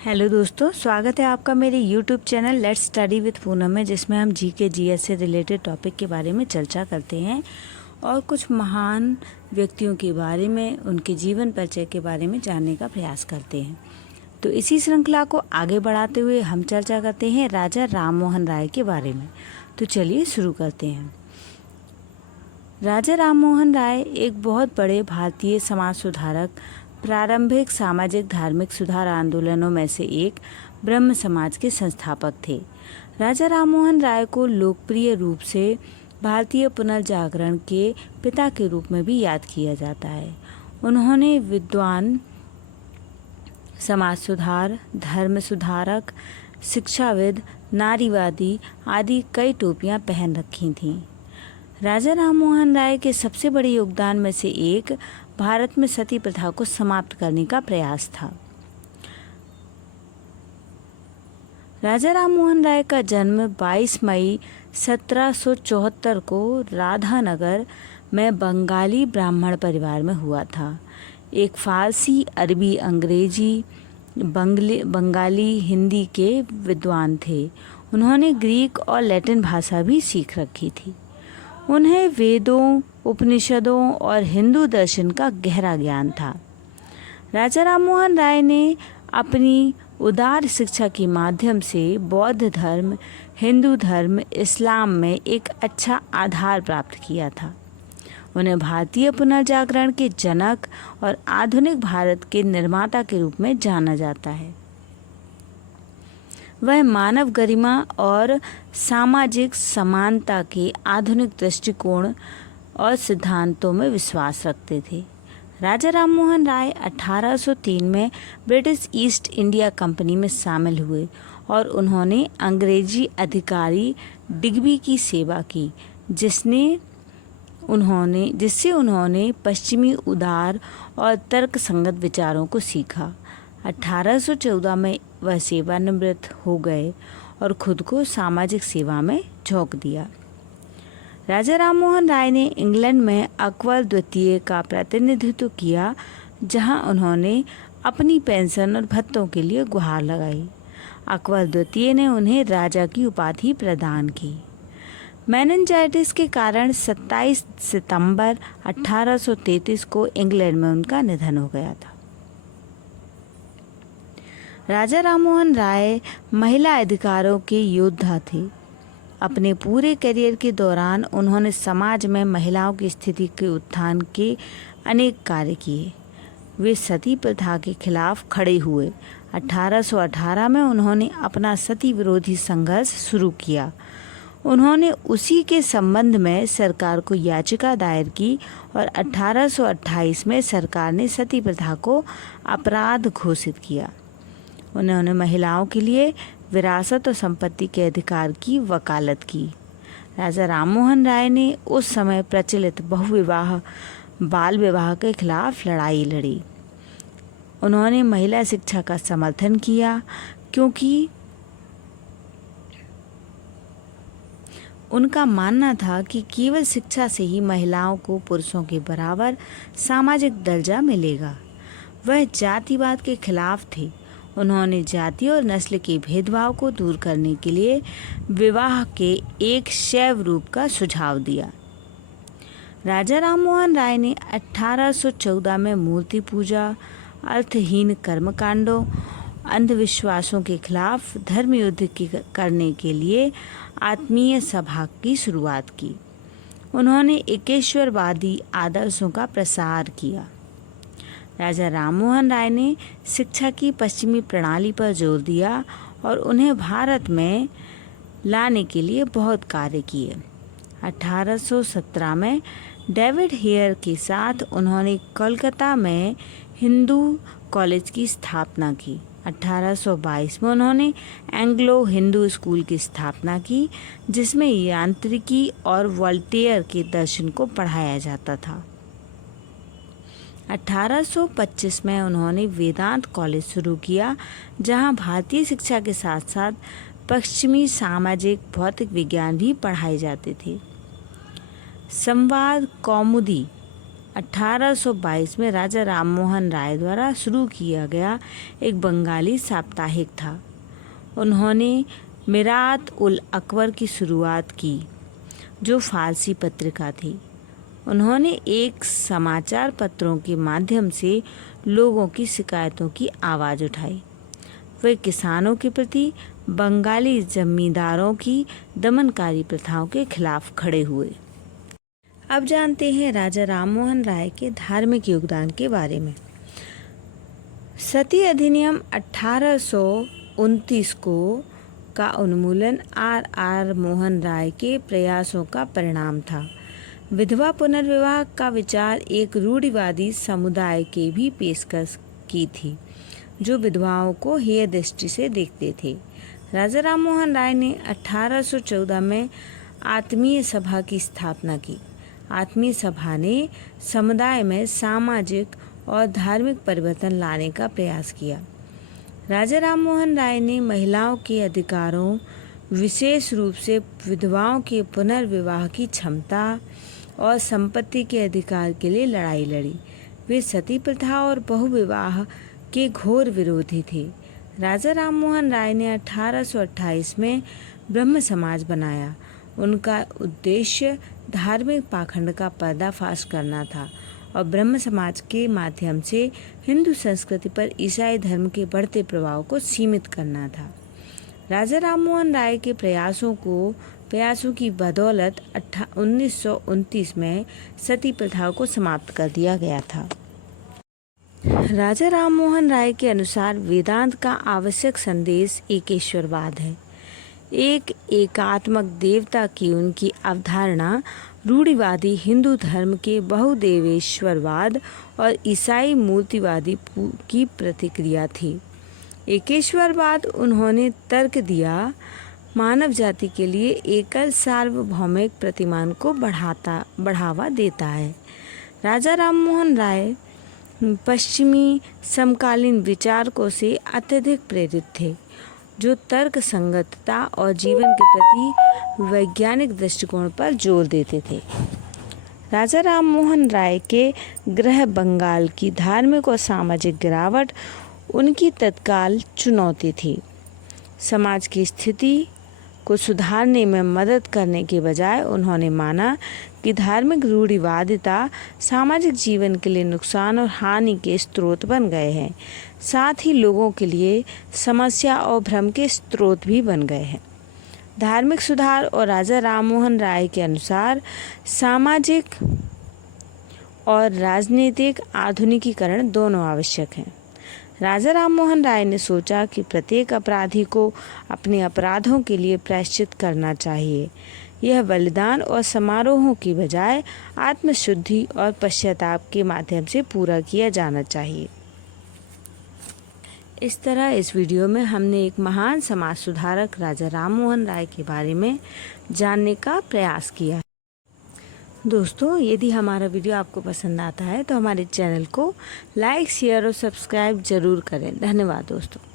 Hello दोस्तों, स्वागत है आपका मेरे YouTube channel let's study with Poonam में, जिसमें हम जीके जीएस से रिलेटेड टॉपिक के बारे में चर्चा करते हैं और कुछ महान व्यक्तियों के बारे में, उनके जीवन परिचय के बारे में जानने का प्रयास करते हैं। तो इसी श्रृंखला को आगे बढ़ाते हुए हम चर्चा करते हैं राजा राम मोहन राय के बारे में। तो चलिए शुरू करते हैं। राजा राम मोहन राय एक बहुत बड़े भारतीय समाज सुधारक, प्रारंभिक सामाजिक धार्मिक सुधार आंदोलनों में से एक ब्रह्म समाज के संस्थापक थे। राजा राम मोहन राय को लोकप्रिय रूप से भारतीय पुनर्जागरण के पिता के रूप में भी याद किया जाता है। उन्होंने विद्वान, समाज सुधार, धर्म सुधारक, शिक्षाविद, नारीवादी आदि कई टोपियां पहन रखी थीं। राजा राम मोहन राय के सबसे बड़े योगदान में से एक भारत में सती प्रथा को समाप्त करने का प्रयास था। राजा राम मोहन राय का जन्म 22 मई 1774 को राधानगर में बंगाली ब्राह्मण परिवार में हुआ था। एक फारसी, अरबी, अंग्रेजी, बंगाली, हिंदी के विद्वान थे। उन्होंने ग्रीक और लैटिन भाषा भी सीख रखी थी। उन्हें वेदों, उपनिषदों और हिंदू दर्शन का गहरा ज्ञान था। राजा राम मोहन राय ने अपनी उदार शिक्षा के माध्यम से बौद्ध धर्म, हिंदू धर्म, इस्लाम में एक अच्छा आधार प्राप्त किया था। उन्हें भारतीय पुनर्जागरण के जनक और आधुनिक भारत के निर्माता के रूप में जाना जाता है। वह मानव गरिमा और सामाजिक समानता के आधुनिक दृष्टिकोण और सिद्धांतों में विश्वास रखते थे। राजा राम मोहन राय 1803 में ब्रिटिश ईस्ट इंडिया कंपनी में शामिल हुए और उन्होंने अंग्रेजी अधिकारी डिग्बी की सेवा की, जिससे उन्होंने पश्चिमी उदार और तर्कसंगत विचारों को सीखा। 1814 में वह सेवानिवृत्त हो गए और खुद को सामाजिक सेवा में झोंक दिया। राजा राम मोहन राय ने इंग्लैंड में अकबर द्वितीय का प्रतिनिधित्व किया, जहां उन्होंने अपनी पेंशन और भत्तों के लिए गुहार लगाई। अकबर द्वितीय ने उन्हें राजा की उपाधि प्रदान की। मेनिंजाइटिस के कारण 27 सितंबर 1833 को इंग्लैंड में उनका निधन हो गया था। राजा राम मोहन राय महिला अधिकारों के योद्धा थे। अपने पूरे करियर के दौरान उन्होंने समाज में महिलाओं की स्थिति के उत्थान के अनेक कार्य किए। वे सती प्रथा के खिलाफ खड़े हुए। 1818 में उन्होंने अपना सती विरोधी संघर्ष शुरू किया। उन्होंने उसी के संबंध में सरकार को याचिका दायर की और 1828 में सरकार ने सती प्रथा को अपराध घोषित किया। उन्होंने महिलाओं के लिए विरासत और संपत्ति के अधिकार की वकालत की। राजा राम मोहन राय ने उस समय प्रचलित बहुविवाह, बाल विवाह के खिलाफ लड़ाई लड़ी। उन्होंने महिला शिक्षा का समर्थन किया, क्योंकि उनका मानना था कि केवल शिक्षा से ही महिलाओं को पुरुषों के बराबर सामाजिक दर्जा मिलेगा। वह जातिवाद के खिलाफ थे। उन्होंने जाति और नस्ल के भेदभाव को दूर करने के लिए विवाह के एक शैव रूप का सुझाव दिया। राजा राम मोहन राय ने 1814 में मूर्ति पूजा, अर्थहीन कर्मकांडों, अंधविश्वासों के खिलाफ धर्म युद्ध करने के लिए आत्मीय सभा की शुरुआत की। उन्होंने एकेश्वरवादी आदर्शों का प्रसार किया। राजा राम मोहन राय ने शिक्षा की पश्चिमी प्रणाली पर जोर दिया और उन्हें भारत में लाने के लिए बहुत कार्य किए। 1817 में डेविड हेयर के साथ उन्होंने कोलकाता में हिंदू कॉलेज की स्थापना की। 1822 में उन्होंने एंग्लो हिंदू स्कूल की स्थापना की, जिसमें यांत्रिकी और वोल्टेयर के दर्शन को पढ़ाया जाता था। 1825 में उन्होंने वेदांत कॉलेज शुरू किया, जहां भारतीय शिक्षा के साथ साथ पश्चिमी सामाजिक भौतिक विज्ञान भी पढ़ाए जाते थे। संवाद कौमुदी 1822 में राजा राममोहन राय द्वारा शुरू किया गया एक बंगाली साप्ताहिक था। उन्होंने मिरात उल अकबर की शुरुआत की, जो फारसी पत्रिका थी। उन्होंने एक समाचार पत्रों के माध्यम से लोगों की शिकायतों की आवाज़ उठाई। वे किसानों के प्रति बंगाली जमींदारों की दमनकारी प्रथाओं के खिलाफ खड़े हुए। अब जानते हैं राजा राममोहन राय के धार्मिक योगदान के बारे में। सती अधिनियम 1829 का उन्मूलन R. मोहन राय के प्रयासों का परिणाम था। विधवा पुनर्विवाह का विचार एक रूढ़िवादी समुदाय के भी पेशकश की थी, जो विधवाओं को हेय दृष्टि से देखते थे। राजा राममोहन राय ने 1814 में आत्मीय सभा की स्थापना की। आत्मीय सभा ने समुदाय में सामाजिक और धार्मिक परिवर्तन लाने का प्रयास किया। राजा राममोहन राय ने महिलाओं के अधिकारों, विशेष रूप से विधवाओं के पुनर्विवाह की क्षमता और संपत्ति के अधिकार के लिए लड़ाई लड़ी। वे सती प्रथा और बहुविवाह के घोर विरोधी थे। राजा राममोहन राय ने 1828 में ब्रह्म समाज बनाया। उनका उद्देश्य धार्मिक पाखंड का पर्दाफाश करना था और ब्रह्म समाज के माध्यम से हिंदू संस्कृति पर ईसाई धर्म के बढ़ते प्रभाव को सीमित करना था। राजा राममोहन राय के प्रयासों की बदौलत 1929 में सती प्रथा को समाप्त कर दिया गया था। राजा राममोहन राय के अनुसार वेदांत का आवश्यक संदेश एकेश्वरवाद है। एक एकात्मक देवता की उनकी अवधारणा रूढ़िवादी हिंदू धर्म के बहुदेवेश्वरवाद और ईसाई मूर्तिवादी की प्रतिक्रिया थी। एकेश्वरवाद, उन्होंने तर्क दिया, मानव जाति के लिए एकल सार्वभौमिक प्रतिमान को बढ़ावा देता है। राजा राममोहन राय पश्चिमी समकालीन विचारकों से अत्यधिक प्रेरित थे, जो तर्क संगतता और जीवन के प्रति वैज्ञानिक दृष्टिकोण पर जोर देते थे। राजा राममोहन राय के गृह बंगाल की धार्मिक और सामाजिक गिरावट उनकी तत्काल चुनौती थी। समाज की स्थिति को सुधारने में मदद करने के बजाय उन्होंने माना कि धार्मिक रूढ़िवादिता सामाजिक जीवन के लिए नुकसान और हानि के स्रोत बन गए हैं, साथ ही लोगों के लिए समस्या और भ्रम के स्रोत भी बन गए हैं। धार्मिक सुधार और राजा राममोहन राय के अनुसार सामाजिक और राजनीतिक आधुनिकीकरण दोनों आवश्यक हैं। राजा राममोहन राय ने सोचा कि प्रत्येक अपराधी को अपने अपराधों के लिए प्रायश्चित करना चाहिए। यह बलिदान और समारोहों की बजाय आत्मशुद्धि और पश्चाताप के माध्यम से पूरा किया जाना चाहिए। इस तरह इस वीडियो में हमने एक महान समाज सुधारक राजा राममोहन राय के बारे में जानने का प्रयास किया। दोस्तों, यदि हमारा वीडियो आपको पसंद आता है तो हमारे चैनल को लाइक, शेयर और सब्सक्राइब जरूर करें। धन्यवाद दोस्तों।